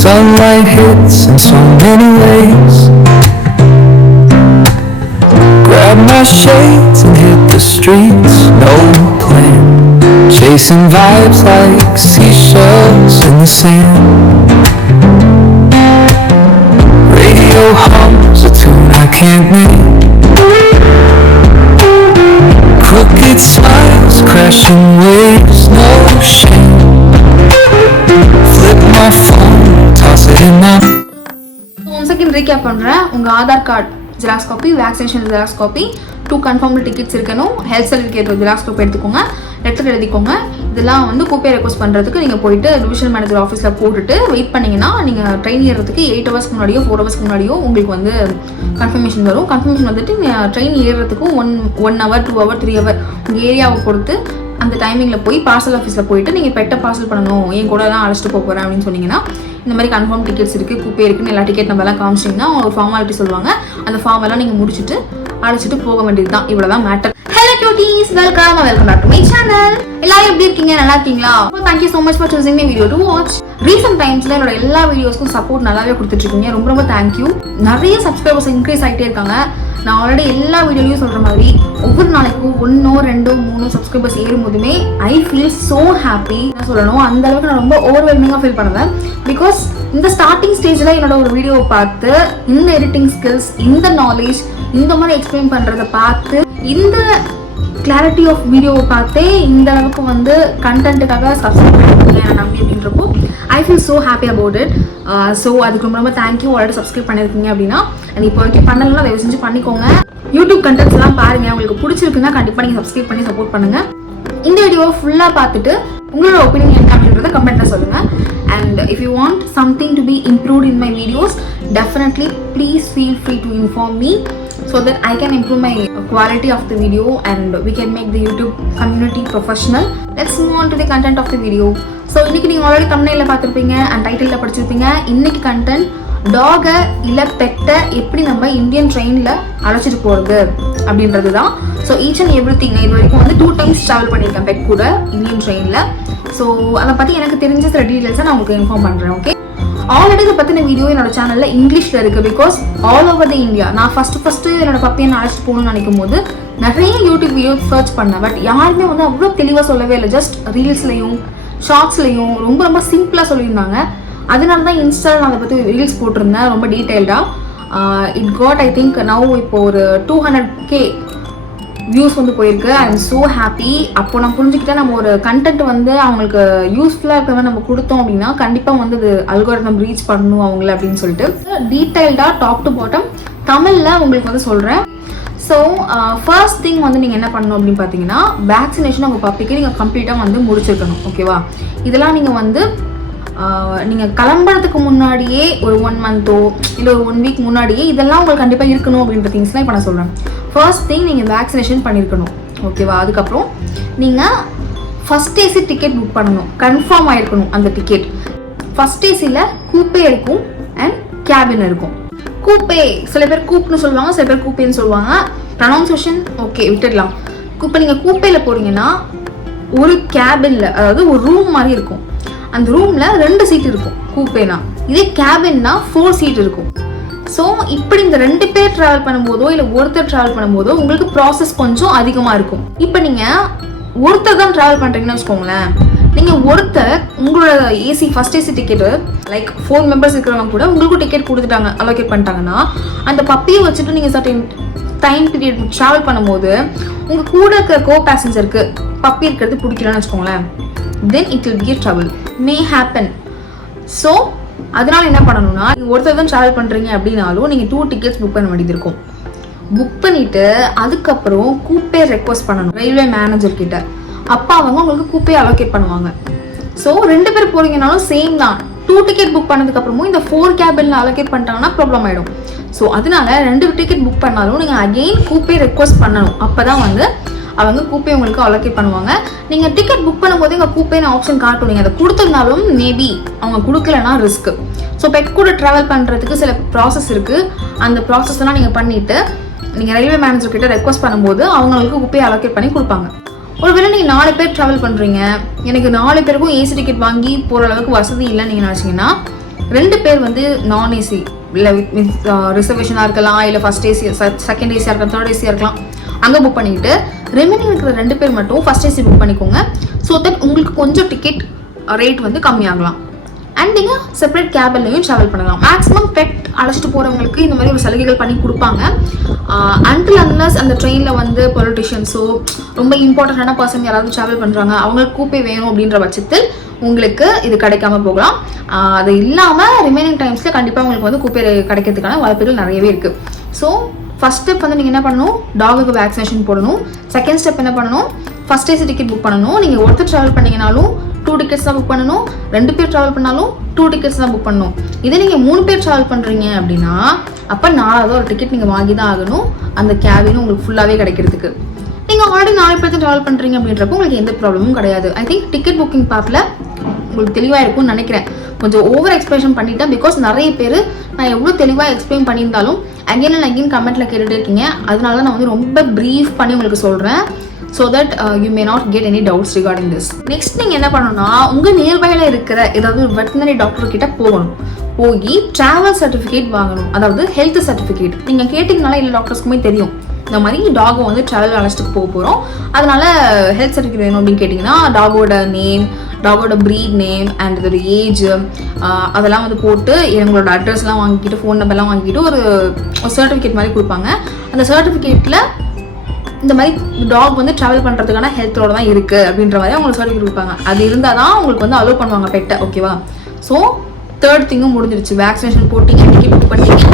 Sunlight hits in so many ways. Grab my shades and hit the streets, no plan. Chasing vibes like seashells in the sand. Radio hums a tune I can't name. Crooked smiles, crashing waves, no shame. Flip my phone, toss it in my. Once again recap பண்றேன். உங்க Aadhaar card Xerox copy, vaccination Xerox copy, 2 confirmed tickets இருக்கணும், health certificate Xerox copy எடுத்துக்கோங்க, letter எழுதிக்கோங்க. இதெல்லாம் வந்து கூப்பே request பண்ணுறதுக்கு நீங்கள் போயிட்டு டிவிஷன் மேனேஜர் ஆஃபீஸில் போட்டுட்டு வெயிட் பண்ணிங்கன்னா நீங்கள் ட்ரெயின் ஏறுறதுக்கு 8 ஹவர்ஸ்க்கு முன்னாடியோ 4 ஹவர்ஸ்க்கு முன்னாடியோ உங்களுக்கு வந்து கன்ஃபர்மேஷன் வரும். கன்ஃபர்மேஷன் வந்துட்டு ட்ரெயின் ஏறுறதுக்கும் 1 ஹவர் 2 ஹவர் 3 ஹவர் உங்கள் ஏரியாவை பொறுத்து அந்த டைமிங்கில் போய் பார்சல் ஆஃபீஸில் போயிட்டு நீங்கள் பெட்டை பார்சல் பண்ணணும், என் கூட தான் அழைச்சிட்டு போக போகிறேன் அப்படின்னு சொன்னீங்கன்னா இந்த மாதிரி கன்ஃபார்ம் டிக்கெட்ஸ் இருக்குது, கூப்பே இருக்குன்னு எல்லா டிக்கெட் நம்பர்லாம் காமிச்சிங்கன்னா அவங்க ஒரு ஃபார்மாலிட்டி சொல்லுவாங்க. அந்த ஃபார்ம் எல்லாம் நீங்கள் முடிச்சுட்டு அழைச்சிட்டு போக வேண்டியது தான். இவ்வளோ தான் matter. Hello cuties, welcome back to my channel. எல்லாரும் எப்படி இருக்கீங்க? நல்லா இருக்கீங்களா? Thank you so much for choosing my video to watch. Recent டைம்ஸ்ல என்னோட எல்லா வீடியோஸ்க்கும் சப்போர்ட் நல்லாவே கொடுத்துட்டு இருக்கீங்க. ரொம்ப ரொம்ப தேங்க்யூ. நிறைய சப்ஸ்கிரைபர்ஸ் இன்க்ரீஸ் ஆகிட்டே இருக்காங்க. நான் ஆல்ரெடி எல்லா வீடியோலையும் சொல்கிற மாதிரி ஒவ்வொரு நாளைக்கும் 1 2 3 சப்ஸ்கிரைபர்ஸ் ஏறும் போதுமே ஐ ஃபீல் ஸோ ஹாப்பி. என்ன சொல்லணும், அந்த அளவுக்கு நான் ரொம்ப ஓவர்வெல்மிங்காக ஃபீல் பண்ணுவேன். பிகாஸ் இந்த ஸ்டார்டிங் ஸ்டேஜில் என்னோட ஒரு வீடியோவை பார்த்து இந்த எடிட்டிங் ஸ்கில்ஸ், இந்த நாலேஜ், இந்த மாதிரி எக்ஸ்பிளைன் பண்ணுறதை பார்த்து, இந்த கிளாரிட்டி ஆஃப் வீடியோவை பார்த்தே இந்த அளவுக்கு வந்து கண்டென்ட்டுக்காக சப்ஸ்கிரைப் பண்ணிருக்கீங்க நான் நம்பி அப்படின்றப்போ I feel so happy about it. So அதுக்கு ரொம்ப ரொம்ப தேங்க்யூ. ஆல்ரெடி சப்ஸ்கிரைப் பண்ணியிருக்கீங்க அப்படின்னா அது இப்போ வரைக்கும் பண்ணலாம், தயவு செஞ்சு பண்ணிக்கோங்க. யூடியூப் கண்டென்ட்ஸ் எல்லாம் பாருங்கள், உங்களுக்கு பிடிச்சிருக்குன்னா கண்டிப்பாக நீங்கள் சப்ஸ்கிரைப் பண்ணி சப்போர்ட் பண்ணுங்கள். இந்த வீடியோவை ஃபுல்லாக பார்த்துட்டு உங்களோட ஒப்பீனியன் என்ன அப்படின்றத கமெண்ட்டில் சொல்லுங்கள். And if you want something to be improved in my videos, definitely please feel free to inform me so that I can improve my quality of the video and we can make the YouTube community professional. Let's move on to the content of the video. So இன்னைக்கு நீங்க already thumbnail-ல பார்த்திருப்பீங்க and title-ல படிச்சிருப்பீங்க. இன்னைக்கு content டாகை இல்லை பெட்டை எப்படி நம்ம Indian ட்ரெயினில் அழைச்சிட்டு போகிறது அப்படின்றது தான். So each and every thing நான் இது வரைக்கும் வந்து 2 times ட்ராவல் பண்ணியிருக்கேன் பெட் கூட இந்தியன் ட்ரெயினில். ஸோ அதை பற்றி எனக்கு தெரிஞ்ச சில டீட்டெயில்ஸை நான் உங்களுக்கு இன்ஃபார்ம் பண்ணுறேன். ஓகே, ஆல்ரெடி இதை பற்றின வீடியோ என்னோட சேனலில் இங்கிலீஷில் இருக்குது. Because all over the India நான் ஃபஸ்ட்டு என்னோட பப்பியை நான் அழைச்சிட்டு போகணும்னு நினைக்கும் போது நிறைய யூடியூப் வீடியோ சர்ச் பண்ணேன். பட் யாருமே வந்து அவ்வளோ தெளிவாக சொல்லவே இல்லை. ஜஸ்ட் ரீல்ஸ்லையும் ஷார்ட்ஸ்லையும் ரொம்ப ரொம்ப சிம்பிளாக சொல்லியிருந்தாங்க. அதனால தான் இன்ஸ்டாவில் நான் அதை பற்றி ரீல்ஸ் போட்டிருந்தேன் ரொம்ப டீட்டெயில்டாக. It got I think now இப்போ ஒரு 200K வியூஸ் வந்து போயிருக்கு. I am so happy. அப்போ நான் புரிஞ்சுக்கிட்டேன், நம்ம ஒரு கண்டென்ட் வந்து அவங்களுக்கு யூஸ்ஃபுல்லாக இருக்கிற மாதிரி நம்ம கொடுத்தோம் அப்படின்னா கண்டிப்பாக வந்து அது அல்காரிதம் ரீச் பண்ணணும் அவங்கள அப்படின்னு சொல்லிட்டு டீட்டெயில்டாக டாப் டு பாட்டம் தமிழில் உங்களுக்கு வந்து சொல்கிறேன். ஸோ ஃபர்ஸ்ட் திங் வந்து நீங்கள் என்ன பண்ணணும் அப்படின்னு பார்த்தீங்கன்னா, வேக்சினேஷன் உங்கள் பப்பிக்கு நீங்கள் கம்ப்ளீட்டாக வந்து முடிச்சிருக்கணும். ஓகேவா, இதெல்லாம் நீங்கள் வந்து நீங்கள் கிளம்புறதுக்கு முன்னாடியே ஒரு 1 month இல்லை ஒரு 1 week முன்னாடியே இதெல்லாம் உங்களுக்கு கண்டிப்பாக இருக்கணும் அப்படின்ற திங்ஸ்லாம் இப்போ நான் சொல்கிறேன். ஃபர்ஸ்ட் திங் நீங்கள் வேக்சினேஷன் பண்ணியிருக்கணும். ஓகேவா, அதுக்கப்புறம் நீங்கள் ஃபஸ்ட் ஏசி டிக்கெட் புக் பண்ணணும், கன்ஃபார்ம் ஆகிருக்கணும் அந்த டிக்கெட். ஃபஸ்ட் ஏசியில் கூப்பே இருக்கும் அண்ட் கேபின் இருக்கும். கூப்பே சில பேர் கூப்னு சொல்லுவாங்க, சில பேர் கூப்பேன்னு சொல்லுவாங்க. ப்ரொனவுன்சேஷன் ஓகே விட்டுடலாம். இப்போ நீங்கள் கூப்பேயில் போகிறீங்கன்னா ஒரு கேபினில், அதாவது ஒரு ரூம் மாதிரி இருக்கும், அந்த ரூமில் 2 சீட் இருக்கும் கூப்பேனா. இதே கேபின்னா 4 சீட் இருக்கும். ஸோ இப்படி இந்த 2 பேர் ட்ராவல் பண்ணும்போதோ இல்லை ஒருத்தர் ட்ராவல் பண்ணும்போதோ உங்களுக்கு ப்ராசஸ் கொஞ்சம் அதிகமாக இருக்கும். இப்போ நீங்கள் ஒருத்தர் தான் ட்ராவல் பண்ணுறீங்கன்னு வச்சுக்கோங்களேன். நீங்கள் ஒருத்தர் உங்களோட AC first AC ticket like 4 members இருக்கிறவங்க கூட உங்களுக்கும் டிக்கெட் கொடுத்துட்டாங்க, அலோகேட் பண்ணிட்டாங்கன்னா அந்த பப்பியை வச்சுட்டு நீங்கள் சர்டன் டைம் பீரியட் ட்ராவல் பண்ணும்போது உங்கள் கூட இருக்கிற கோ பேசஞ்சருக்கு பப்பி இருக்கிறது பிடிக்கலன்னு வச்சுக்கோங்களேன், then it will be a trouble may happen. So அதனால என்ன பண்ணணும்னா, நீங்கள் ஒருத்தர் தான் ட்ராவல் பண்ணுறீங்க அப்படின்னாலும் நீங்கள் 2 tickets புக் பண்ண வேண்டியது இருக்கும். புக் பண்ணிவிட்டு அதுக்கப்புறம் கூப்பே ரெக்வஸ்ட் பண்ணணும் ரயில்வே மேனேஜர் கிட்ட. அப்போ அவங்க உங்களுக்கு கூப்பே அலோகேட் பண்ணுவாங்க. ஸோ 2 பேர் போகிறீங்கனாலும் சேம் தான். 2 ticket புக் பண்ணதுக்கப்புறமும் இந்த 4 கேபினில் அலோகேட் பண்ணிட்டாங்கன்னா ப்ராப்ளம் ஆகிடும். ஸோ அதனால 2 ticket புக் பண்ணாலும் நீங்கள் அகெயின் கூப்பே ரெக்வஸ்ட் பண்ணணும். அப்போ தான் வந்து அவங்க கூப்பே உங்களுக்கு அலோகேட் பண்ணுவாங்க. நீங்கள் டிக்கெட் புக் பண்ணும்போது எங்கள் கூப்பேன்னு ஆப்ஷன் காட்டும். நீங்கள் அதை கொடுத்துருந்தாலும் மேபி அவங்க கொடுக்கலன்னா ரிஸ்க்கு. ஸோ பெட் கூட ட்ராவல் பண்ணுறதுக்கு சில ப்ராசஸ் இருக்குது. அந்த ப்ராசஸ்லாம் நீங்கள் பண்ணிவிட்டு நீங்கள் ரயில்வே மேனேஜர் கிட்ட ரெக்வஸ்ட் பண்ணும்போது அவங்களுக்கு கூப்பே அலோகேட் பண்ணி கொடுப்பாங்க. ஒருவேளை நீங்கள் 4 பேர் ட்ராவல் பண்ணுறீங்க, எனக்கு 4 பேருக்கும் ஏசி டிக்கெட் வாங்கி போகிற அளவுக்கு வசதி இல்லைன்னு நீங்கள் நினச்சிங்கன்னா 2 பேர் வந்து நான் ஏசி இல்லை ரிசர்வேஷனாக இருக்கலாம், இல்லை ஃபர்ஸ்ட் ஏசி செகண்ட் ஏசியாக இருக்கலாம், தேர்ட் ஏசியாக இருக்கலாம், அங்கே புக் பண்ணிக்கிட்டு ரிமைனிங் இருக்கிற 2 பேர் மட்டும் ஃபர்ஸ்ட் ஏசி புக் பண்ணிக்கோங்க. ஸோ தட் உங்களுக்கு கொஞ்சம் டிக்கெட் ரேட் வந்து கம்மியாகலாம். அண்ட் நீங்கள் செப்பரேட் கேபின்லையும் ட்ராவல் பண்ணலாம். மேக்ஸிமம் பெட் அழைச்சிட்டு போகிறவங்களுக்கு இந்த மாதிரி ஒரு சலுகைகள் பண்ணி கொடுப்பாங்க. அன்டில் அன்லஸ் அந்த ட்ரெயினில் வந்து பொலிட்டிஷியன்ஸோ ரொம்ப இம்பார்ட்டண்ட்டான பர்சன் யாராவது ட்ராவல் பண்ணுறாங்க, அவங்களுக்கு கூப்பே வேணும் அப்படின்ற பட்சத்தில் உங்களுக்கு இது கிடைக்காம போகலாம். அது இல்லாமல் ரிமைனிங் டைம்ஸில் கண்டிப்பாக உங்களுக்கு வந்து கூப்பே கிடைக்கிறதுக்கான வாய்ப்புகள் நிறையவே இருக்குது. ஸோ ஃபஸ்ட் ஸ்டெப் வந்து நீங்கள் என்ன பண்ணணும், டாகுக்கு வேக்சினேஷன் போடணும். செகண்ட் ஸ்டெப் என்ன பண்ணணும், ஃபர்ஸ்ட் ஏசி டிக்கெட் புக் பண்ணணும். நீங்கள் ஒருத்தர் ட்ராவல் பண்ணிங்கனாலும் 2 டிக்கெட்ஸ் தான் புக் பண்ணணும். 2 பேர் ட்ராவல் பண்ணாலும் 2 டிக்கெட்ஸ் தான் புக் பண்ணணும். இதே நீங்கள் 3 பேர் ட்ராவல் பண்ணுறீங்க அப்படின்னா அப்போ 4வது ஒரு டிக்கெட் நீங்கள் வாங்கி தான் ஆகணும், அந்த கேபின் உங்களுக்கு ஃபுல்லாகவே கிடைக்கிறதுக்கு. நீங்கள் ஆல்ரெடி 4 பேர் ட்ராவல் பண்ணுறீங்க அப்படின்றப்போ உங்களுக்கு எந்த ப்ராப்ளமும் கிடையாது. ஐ திங்க் டிக்கெட் புக்கிங் பார்ட்டில் உங்களுக்கு தெளிவாக இருக்கும்னு நினைக்கிறேன். கொஞ்சம் ஓவர் எக்ஸ்பிளேஷன் பண்ணிட்டேன், பிகாஸ் நிறைய பேர் நான் எவ்வளோ தெளிவாக எக்ஸ்பிளைன் பண்ணியிருந்தாலும் அகெயின் அண்ட் அகெயின் கமெண்ட்டில் கேட்டுகிட்டே இருக்கீங்க. அதனால தான் நான் வந்து ரொம்ப ப்ரீஃப் பண்ணி உங்களுக்கு சொல்கிறேன். so that you may not get any doubts regarding this. Next நீங்கள் என்ன பண்ணணும்னா, உங்கள் நியர்பையில் இருக்கிற ஏதாவது வெட்டினரி டாக்டர் கிட்ட போகணும். போய் ட்ராவல் சர்டிஃபிகேட் வாங்கணும், அதாவது ஹெல்த் சர்டிஃபிகேட். நீங்கள் கேட்டிங்கனால எல்லா டாக்டர்ஸ்க்குமே தெரியும் இந்த மாதிரி டாகை வந்து ட்ராவல் அழைச்சிட்டு போக போகிறோம், அதனால ஹெல்த் சர்டிஃபிகேட் வேணும் அப்படின்னு கேட்டிங்கன்னா டாகோட நேம், டாகோட ப்ரீட் நேம் அண்ட் இதோட ஏஜ் அதெல்லாம் வந்து போட்டு எங்களோட அட்ரஸ்லாம் வாங்கிக்கிட்டு ஃபோன் நம்பர்லாம் வாங்கிக்கிட்டு ஒரு சர்டிஃபிகேட் மாதிரி கொடுப்பாங்க. அந்த சர்டிஃபிகேட்டில் இந்த மாதிரி டாக் வந்து ட்ராவல் பண்ணுறதுக்கான ஹெல்த்தோட தான் இருக்குது அப்படின்ற மாதிரி அவங்களுக்கு சர்டிஃபிகேட் கொடுப்பாங்க. அது இருந்தால் தான் உங்களுக்கு வந்து அலோவ் பண்ணுவாங்க பெட்டை. ஓகேவா? ஸோ தேர்ட் திங்கும் முடிஞ்சிருச்சு. வேக்சினேஷன் போட்டிங்க, டிக்கெட் புக் பண்ணிட்டீங்க,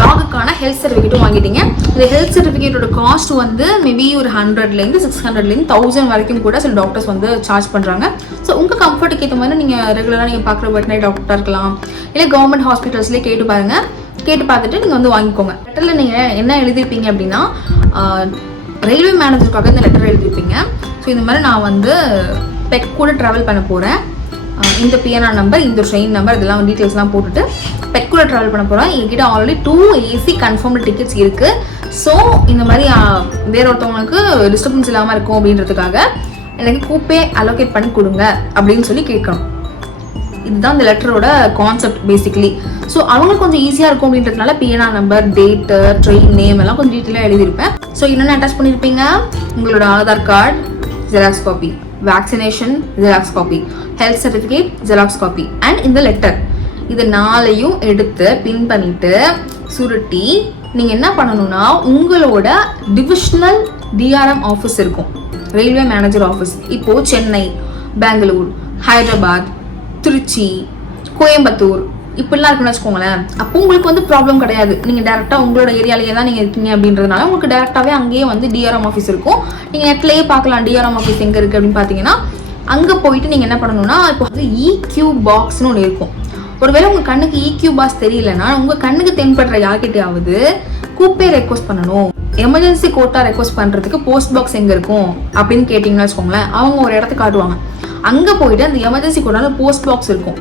டாகுக்கான ஹெல்த் சர்டிஃபிகேட்டும் வாங்கிட்டீங்க. இந்த ஹெல்த் சர்டிஃபிகேட்டோட காஸ்ட் வந்து மேபி ஒரு 100லேருந்து 600லேருந்து 1000 வரைக்கும் கூட சில டாக்டர்ஸ் வந்து சார்ஜ் பண்ணுறாங்க. ஸோ உங்கள் கம்ஃபர்ட்டுக்கு ஏற்ற மாதிரி நீங்கள் ரெகுலராக நீங்கள் பார்க்குற வெட்டினரி டாக்டராக இருக்கலாம், இல்லை கவர்மெண்ட் ஹாஸ்பிட்டல்ஸ்லேயே கேட்டு பாருங்கள். கேட்டு பார்த்துட்டு நீங்கள் வந்து வாங்கிக்கோங்க. லெட்டரில் நீங்கள் என்ன எழுதிருப்பீங்க அப்படின்னா, ரயில்வே மேனேஜருக்காக இந்த லெட்டர் எழுதிருப்பீங்க. ஸோ இந்த மாதிரி நான் வந்து பெட் கூட ட்ராவல் பண்ண போகிறேன், இந்த பிஎன்ஆர் நம்பர், இந்த ட்ரெயின் நம்பர், இதெல்லாம் டீட்டெயில்ஸ்லாம் போட்டுட்டு பெட் கூட ட்ராவல் பண்ண போகிறேன். என்கிட்ட ஆல்ரெடி 2 ஏசி கன்ஃபார்ம்டு டிக்கெட்ஸ் இருக்குது. ஸோ இந்த மாதிரி வேற ஒருத்தவங்களுக்கு டிஸ்டர்பன்ஸ் இல்லாமல் இருக்கும் அப்படின்றதுக்காக எனக்கு கூப்பே அலோகேட் பண்ணி கொடுங்க அப்படின்னு சொல்லி கேட்கணும். இதுதான் இந்த லெட்டரோட கான்செப்ட் பேசிக்கலி. ஸோ அவங்களுக்கு கொஞ்சம் ஈஸியாக இருக்கும் அப்படின்றதுனால PNR number, date, train name எல்லாம் கொஞ்சம் டீட்டெயிலாக எழுதியிருப்பேன். ஸோ என்னென்ன அட்டாச் பண்ணியிருப்பீங்க, உங்களோட Aadhaar card Xerox copy, vaccination Xerox copy, health certificate Xerox copy and இந்த லெட்டர். இது 4ஐயும் எடுத்து பின் பண்ணிவிட்டு சுருட்டி நீங்கள் என்ன பண்ணணும்னா, உங்களோட டிவிஷனல் டிஆர்எம் ஆஃபீஸ் இருக்கும், ரயில்வே மேனேஜர் ஆஃபீஸ். இப்போது சென்னை, பெங்களூர், ஹைதராபாத், திருச்சி, கோயம்புத்தூர் இப்படிலாம் இருக்குன்னு வச்சுக்கோங்களேன். அப்போ உங்களுக்கு வந்து ப்ராப்ளம் கிடையாது. நீங்கள் டேரெக்டாக உங்களோட ஏரியாலேயே தான் நீங்கள் இருக்கீங்க அப்படின்றதுனால உங்களுக்கு டேரெக்டாகவே அங்கேயே வந்து டிஆர்எம் ஆஃபீஸ் இருக்கும். நீங்கள் நெட்லேயே பார்க்கலாம் டிஆர்எம் ஆஃபீஸ் எங்கே இருக்குது அப்படின்னு பார்த்தீங்கன்னா, அங்கே போயிட்டு நீங்கள் என்ன பண்ணணும்னா, இப்போ வந்து இக்யூ பாக்ஸ்னு ஒன்று இருக்கும். ஒருவேளை உங்கள் கண்ணுக்கு இக்யூ பாக்ஸ் தெரியலன்னா உங்கள் கண்ணுக்கு தென்படுற யார்கிட்டையாவது கூப்பே ரெக்வஸ்ட் பண்ணணும். எமர்ஜென்சி கோட்டா ரெக்வஸ்ட் பண்ணுறதுக்கு போஸ்ட் பாக்ஸ் எங்கே இருக்கும் அப்படின்னு கேட்டிங்கன்னா வச்சுக்கோங்களேன், அவங்க ஒரு இடத்த காட்டுவாங்க. அங்கே போயிட்டு அந்த எமர்ஜென்சி கோட்டால போஸ்ட் பாக்ஸ் இருக்கும்,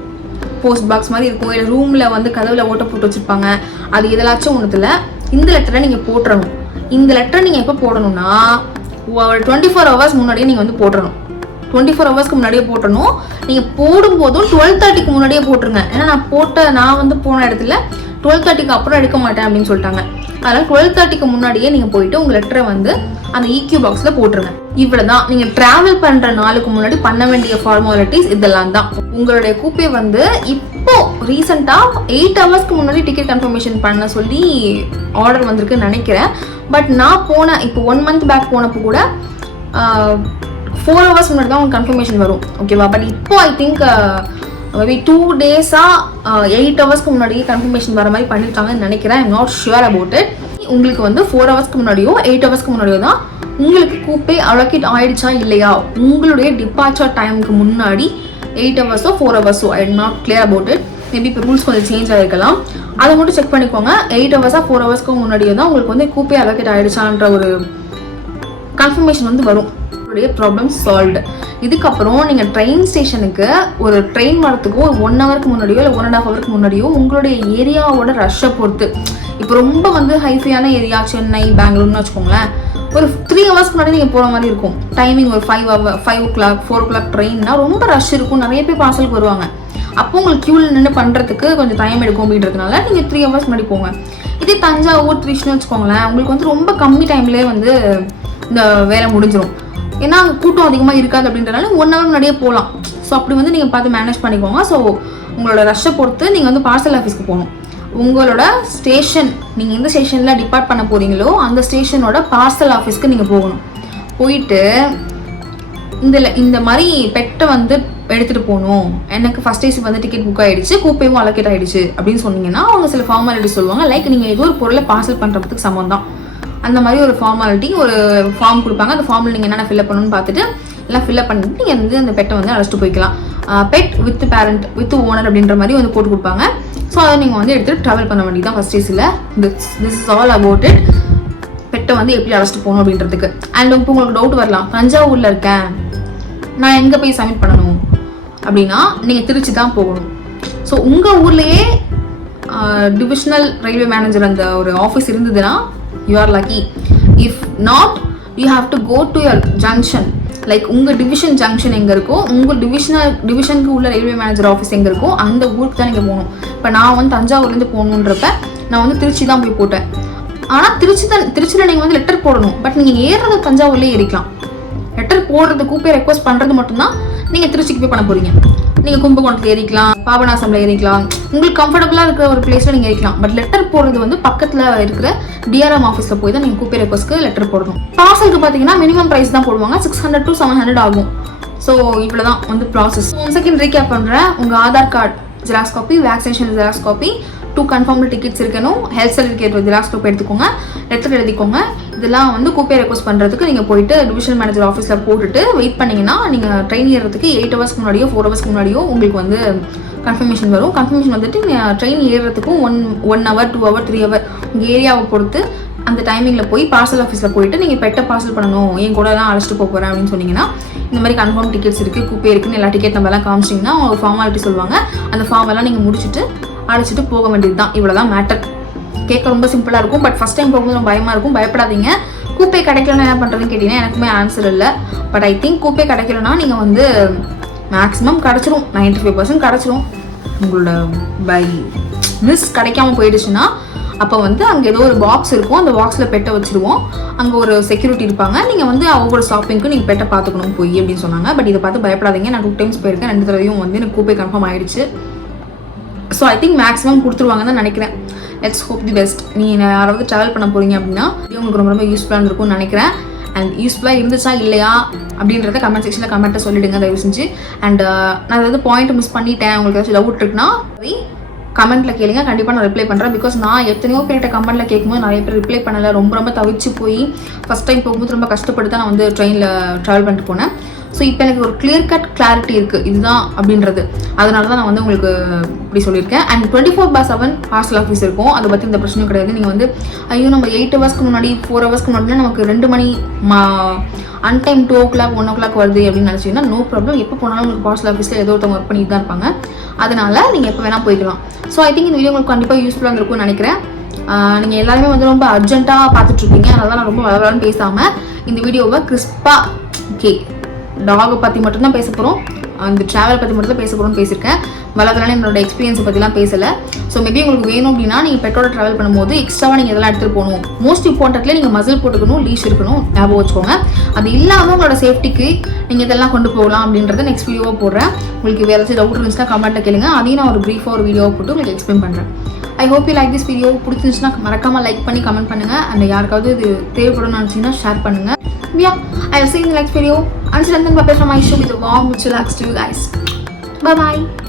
போஸ்ட் பாக்ஸ் மாதிரி இருக்கும், இல்லை ரூமில் வந்து கதவில் ஓட்ட போட்டு வச்சுருப்பாங்க. அது எதலாச்சும் ஒன்றுத்தில் இந்த லெட்டரை நீங்கள் போட்டுறணும். இந்த லெட்டரை நீங்கள் எப்போ போடணும்னா, ஒரு 24 ஹவர்ஸ் முன்னாடியே நீங்கள் வந்து போட்டுறணும். 24 ஹவர்ஸ்க்கு முன்னாடியே போட்டணும். நீங்கள் போடும்போதும் 12:30க்கு முன்னாடியே போட்டுருங்க. ஏன்னா நான் வந்து போன இடத்துல 12:30க்கு அப்புறம் எடுக்க மாட்டேன் அப்படின்னு சொல்லிட்டாங்க. அதனால் 12:30க்கு முன்னாடியே நீங்கள் போயிட்டு உங்கள் லெட்டரை வந்து அந்த இக்யூ பாக்ஸில் போட்டுருங்க. இவ்வளோதான். நீங்கள் ட்ராவல் பண்ணுற நாளுக்கு முன்னாடி பண்ண வேண்டிய ஃபார்மாலிட்டிஸ் இதெல்லாம் தான். உங்களுடைய கூப்பே வந்து இப்போ ரீசெண்டாக 8 ஹவர்ஸ்க்கு முன்னாடி டிக்கெட் கன்ஃபர்மேஷன் பண்ண சொல்லி ஆர்டர் வந்திருக்குன்னு நினைக்கிறேன். பட் நான் இப்போ 1 மந்த் பேக் போனப்போ கூட 4 ஹவர்ஸ் முன்னாடி தான் உங்களுக்கு கன்ஃபர்மேஷன் வரும். ஓகேவா? பட் இப்போ ஐ திங்க் மேபி 2 டேஸாக 8 ஹவர்ஸ்க்கு முன்னாடியே கன்ஃபர்மேஷன் வர மாதிரி பண்ணியிருக்காங்கன்னு நினைக்கிறேன். I'm not sure about it. உங்களுக்கு வந்து 4 ஹவர்ஸ்க்கு முன்னாடியோ 8 ஹவர்ஸ்க்கு முன்னாடியோ தான் உங்களுக்கு கூப்பே அலோகேட் ஆயிடுச்சா இல்லையா, உங்களுடைய டிபார்ச்சர் டைமுக்கு முன்னாடி 8 ஹவர்ஸோ 4 ஹவர்ஸோ, I am not clear about it. Maybe இப்போ ரூல்ஸ் கொஞ்சம் சேஞ்ச் ஆகிருக்கலாம், அதை மட்டும் செக் பண்ணிக்கோங்க. 8 ஹவர்ஸாக 4 ஹவர்ஸ்க்கு முன்னாடியோ தான் உங்களுக்கு வந்து கூப்பே அலோகேட் ஆயிடுச்சான்ற ஒரு கன்ஃபர்மேஷன் வந்து வரும். உங்களுடைய ப்ராப்ளம் சால்வ்டு. இதுக்கப்புறம் நீங்கள் ட்ரெயின் ஸ்டேஷனுக்கு ஒரு ட்ரெயின் வரத்துக்கோ 1 ஹவருக்கு முன்னாடியோ இல்லை 1.5 ஹவருக்கு முன்னாடியோ உங்களுடைய ஏரியாவோட ரஷ்ஷை பொறுத்து, இப்போ ரொம்ப வந்து ஹைஃபையான ஏரியா சென்னை, பெங்களூர்னு வச்சுக்கோங்களேன், ஒரு 3 ஹவர்ஸ்க்கு முன்னாடி நீங்கள் போகிற மாதிரி இருக்கும். டைமிங் ஒரு 5 o'clock 4 o'clock ட்ரெயின்னா ரொம்ப ரஷ் இருக்கும், நிறைய பேர் பார்சலுக்கு வருவாங்க. அப்போ உங்களுக்கு க்யூவில் நின்று பண்ணுறதுக்கு கொஞ்சம் டைம் எடுக்கும் அப்படின்றதுனால நீங்கள் 3 hours முன்னாடி போங்க. இதே தஞ்சாவூர் திருச்சின்னு வச்சுக்கோங்களேன், உங்களுக்கு வந்து ரொம்ப கம்மி டைம்லேயே வந்து இந்த வேலை முடிஞ்சிடும். ஏன்னா அங்கே கூட்டம் அதிகமாக இருக்காது அப்படின்றனால 1 hour முன்னாடியே போகலாம். ஸோ அப்படி வந்து நீங்கள் பார்த்து மேனேஜ் பண்ணிக்கோங்க. ஸோ உங்களோட ரஷ்ஷை பொறுத்து நீங்கள் வந்து பார்சல் ஆஃபீஸ்க்கு போகணும். உங்களோட ஸ்டேஷன், நீங்கள் எந்த ஸ்டேஷனில் டிபார்ட் பண்ண போகிறீங்களோ அந்த ஸ்டேஷனோட பார்சல் ஆஃபீஸ்க்கு நீங்கள் போகணும். போயிட்டு இந்த மாதிரி பெட்டை வந்து எடுத்துகிட்டு போகணும், எனக்கு ஃபஸ்ட் ஏசி வந்து டிக்கெட் புக் ஆகிடுச்சு, கூப்பேவும் அலோகேட் ஆகிடுச்சு அப்படின்னு சொன்னீங்கன்னா அவங்க சில ஃபார்மாலிட்டி சொல்லுவாங்க. லைக் நீங்கள் ஏதோ ஒரு பொருளை பார்சல் பண்ணுறதுக்கு சமம் தான். அந்த மாதிரி ஒரு ஃபார்மாலிட்டி, ஒரு ஃபார்ம் கொடுப்பாங்க. அந்த ஃபார்மில் நீங்கள் என்னென்ன ஃபில்அப் பண்ணணும்னு பார்த்துட்டு எல்லாம் ஃபில்அப் பண்ணிட்டு நீங்கள் வந்து அந்த பெட்டை வந்து அழைச்சிட்டு போய்க்கலாம். Pet with parent with owner அப்படின்ற மாதிரி வந்து போட்டு கொடுப்பாங்க. ஸோ அதை நீங்கள் வந்து எடுத்துகிட்டு ட்ராவல் பண்ண வேண்டியது தான் ஃபஸ்ட் ஏசியில். This is all about it. பெட்டை வந்து எப்படி அழைச்சிட்டு போகணும் அப்படின்றதுக்கு. அண்ட் இப்போ உங்களுக்கு டவுட் வரலாம், தஞ்சாவூரில் இருக்கேன், நான் எங்கே போய் சப்மிட் பண்ணணும் அப்படின்னா நீங்கள் திருச்சி தான் போகணும். ஸோ உங்கள் ஊர்லேயே டிவிஷனல் ரயில்வே மேனேஜர் அந்த ஒரு ஆஃபீஸ் இருந்ததுன்னா you are lucky. If not, you have to go to your junction. Like உங்கள் டிவிஷன் ஜங்ஷன் எங்கே இருக்கோ, உங்கள் டிவிஷனுக்கு உள்ள ரயில்வே மேனேஜர் ஆஃபீஸ் எங்கே இருக்கோ அந்த ஊருக்கு தான் நீங்கள் போகணும். இப்போ நான் வந்து தஞ்சாவூர்லேருந்து போகணுன்றப்ப நான் வந்து திருச்சி தான் போய் போட்டேன். ஆனால் திருச்சியில் நீங்கள் வந்து லெட்டர் போடணும். பட் நீங்கள் ஏறுறது தஞ்சாவூர்லேயே ஏறிக்கலாம். லெட்டர் போடுறது, கூப்பே ரெக்வஸ்ட் பண்ணுறது மட்டும்தான் நீங்கள் திருச்சிக்கு போய் பண்ண போகிறீங்க. நீங்கள் கும்பகோணத்தில் ஏறிக்கலாம், பாபநாசமில் ஏறிக்கலாம், உங்களுக்கு கம்ஃபர்டபுளாக இருக்கிற ஒரு பிளேஸில் நீங்கள் ஏறிக்கலாம். பட் லெட்டர் போடுறது வந்து பக்கத்தில் இருக்கிற டிஆர்எம் ஆஃபீஸில் போய் தான் நீங்கள் கூப்பே ரெக்வஸ்ட்க்கு லெட்டர் போடணும். பார்சலுக்கு பார்த்தீங்கன்னா மினிமம் ப்ரைஸ் தான் போடுவாங்க, 600 to 700 ஆகும். ஸோ இவ்வளோ தான் வந்து ப்ராசஸ். செகண்ட் ரீகேப் பண்ணுறேன். உங்கள் Aadhaar card Xerox copy, vaccination Xerox copy, 2 confirmed tickets இருக்கணும், ஹெல்த் சர்டிஃபிகேட் ஜெராக்ஸ் காப்பி எடுத்துக்கோங்க, லெட்டர் எழுதிக்கோங்க. இதெல்லாம் வந்து கூப்பே ரெக்வஸ்ட் பண்ணுறதுக்கு நீங்கள் போயிட்டு டிவிஷனல் மேனேஜர் ஆஃபீஸில் போட்டுட்டு வெயிட் பண்ணிங்கன்னா நீங்கள் ட்ரெயின் ஏறுறதுக்கு 8 hours முன்னாடியோ 4 hours முன்னாடியோ உங்களுக்கு வந்து கன்ஃபர்மேஷன் வரும். கன்ஃபர்மேஷன் வந்துட்டு ட்ரெயின் ஏறுறதுக்கும் 1 hour 2 hour 3 hour உங்கள் ஏரியாவை பொறுத்து அந்த டைமிங்கில் போய் பார்சல் ஆஃபீஸில் போயிட்டு நீங்கள் பெட்டை பார்சல் பண்ணணும், என் கூட தான் அழைச்சிட்டு போக போகிறேன் அப்படின்னு சொன்னீங்கன்னா இந்த மாதிரி கன்ஃபார்ம் டிக்கெட்ஸ் இருக்குது, கூப்பே இருக்குன்னு எல்லா டிக்கெட் நம்பர்லாம் காமிச்சிங்கன்னா அவங்க ஃபார்மாலிட்டி சொல்லுவாங்க. அந்த ஃபார்ம் எல்லாம் நீங்கள் முடிச்சுட்டு அழைச்சிட்டு போக வேண்டியது தான். இவ்வளோ தான் மேட்டர். கேட்க ரொம்ப சிம்பிளாக இருக்கும். பட் ஃபஸ்ட் டைம் போகும்போது ரொம்ப பயமாக இருக்கும். பயப்படாதீங்க. கூப்பே கிடைக்கலன்னா என்ன பண்ணுறதுன்னு கேட்டிங்கன்னா எனக்குமே ஆன்சர் இல்லை. பட் ஐ திங்க் கூப்பே கிடைக்கலன்னா நீங்கள் வந்து மேக்ஸிமம் கிடச்சிரும், 95% கிடச்சிரும். உங்களோட பை மிஸ் கிடைக்காம போயிடுச்சுன்னா அப்போ வந்து அங்கே ஏதோ ஒரு பாக்ஸ் இருக்கும், அந்த பாக்ஸில் பெட்டை வச்சுருவோம். அங்கே ஒரு செக்யூரிட்டி இருப்பாங்க, நீங்கள் வந்து அவங்களோட ஷாப்பிங்க்கு நீங்கள் பெட்டை பார்த்துக்கணும் போய் அப்படின்னு சொன்னாங்க. பட் இதை பார்த்து பயப்படாதீங்க. நான் 2 times போயிருக்கேன், 2 தடவையும் வந்து எனக்கு கூப்பே கன்ஃபார்ம் ஆகிடுச்சு. ஸோ ஐ திங்க் மேக்ஸிமம் கொடுத்துருவாங்கன்னு தான் நினைக்கிறேன். Let's hope the best. நீங்கள் யாராவது ட்ராவல் பண்ண போகிறீங்க அப்படின்னா உங்களுக்கு ரொம்ப ரொம்ப யூஸ்ஃபுல்லாக இருக்கும்னு நினைக்கிறேன். அண்ட் யூஸ்ஃபுல்லாக இருந்துச்சா இல்லையா அப்படின்றத கமெண்ட் செக்ஷனில் கமெண்ட்டை சொல்லிவிடுங்க தயவு செஞ்சு. அண்ட் நான் ஏதாவது பாயிண்ட் மிஸ் பண்ணிட்டேன், உங்களுக்கு ஏதாச்சும் டவுட் இருக்குன்னா கமெண்ட்டில் கேளுங்க, கண்டிப்பாக நான் ரிப்ளை பண்ணுறேன். பிகாஸ் நான் எத்தனையோ பேர்கிட்ட கமெண்ட்டில் கேட்கும்போது நிறைய பேர் ரிப்ளை பண்ணலை. ரொம்ப தவிச்சு போய் ஃபஸ்ட் டைம் போகும்போது ரொம்ப கஷ்டப்பட்டு தான் நான் வந்து ட்ரெயினில் ட்ராவல் பண்ணிட்டு போனேன். ஸோ இப்போ எனக்கு ஒரு கிளியர் கட் கிளாரிட்டி இருக்குது இதுதான் அப்படின்றது. அதனால தான் நான் வந்து உங்களுக்கு இப்படி சொல்லியிருக்கேன். அண்ட் 24/7 பார்சல் ஆஃபீஸ் இருக்கும், அதை பற்றி இந்த பிரச்சனையும் கிடையாது. நீங்கள் வந்து ஐயோ நம்ம 8 hours முன்னாடி 4 hours முன்னாடி நமக்கு 2 மணி அன்டைம் 2 o'clock 1 o'clock வருது அப்படின்னு நினச்சிங்கன்னா நோ ப்ராப்ளம். எப்போ போனாலும் உங்களுக்கு பார்சல் ஆஃபீஸில் ஏதோ ஒருத்தவங்க ஒர்க் பண்ணிட்டு தான் இருப்பாங்க. அதனால நீங்கள் எப்போ வேணால் போய்க்கலாம். ஸோ ஐ திங்க் இந்த வீடியோ உங்களுக்கு கண்டிப்பாக யூஸ்ஃபுல்லாக இருக்கும்னு நினைக்கிறேன். நீங்கள் எல்லாருமே வந்து ரொம்ப அர்ஜென்ட்டாக பார்த்துட்ருப்பீங்க, அதனால தான் நான் ரொம்ப வளவலன்னு பேசாமல் இந்த வீடியோவை கிறிஸ்பாக ஓகே டாகை பற்றி மட்டும்தான் பேச போகிறோம், அந்த ட்ராவல் பற்றி மட்டும் தான் பேச போகிறோம்னு பேசியிருக்கேன். வளர்றதுனால என்னோட எக்ஸ்பீரியன்ஸை பற்றிலாம் பேசலை. ஸோ மேபி உங்களுக்கு வேணும் அப்படின்னா நீங்கள் பெட்டோட ட்ராவல் பண்ணும்போது எக்ஸ்ட்ராவாக நீங்கள் இதெல்லாம் எடுத்துகிட்டு போகணும். மோஸ்ட் இம்பார்ட்டன்ட்லேயே நீங்கள் மசில் போட்டுக்கணும், லீஷ் இருக்கணும், ஞாபகம் வச்சுக்கோங்க. அது இல்லாமல் உங்களோட சேஃப்டிக்கு நீங்கள் இதெல்லாம் கொண்டு போகலாம் அப்படின்றத நெக்ஸ்ட் வீடியோவாக போடுறேன். உங்களுக்கு வேறு ஏதாச்சும் டவுட் இருந்துச்சுன்னா கமெண்ட்டில் கேளுங்க, அதையும் நான் ஒரு ப்ரீஃபாக ஒரு வீடியோவை போட்டு உங்களுக்கு எக்ஸ்பிளைன் பண்ணுறேன். I hope you like this video. பிடிச்சிருந்துச்சுன்னா மறக்காமல் லைக் பண்ணி கமெண்ட் பண்ணுங்கள். அண்ட் யாருக்காவது இது தேவைப்படணும்னு நினச்சிங்கன்னா ஷேர் பண்ணுங்கள். Yeah, I'll see you in the next video. Until then, bye-bye from my show with a warm, relaxed to you guys. Bye-bye.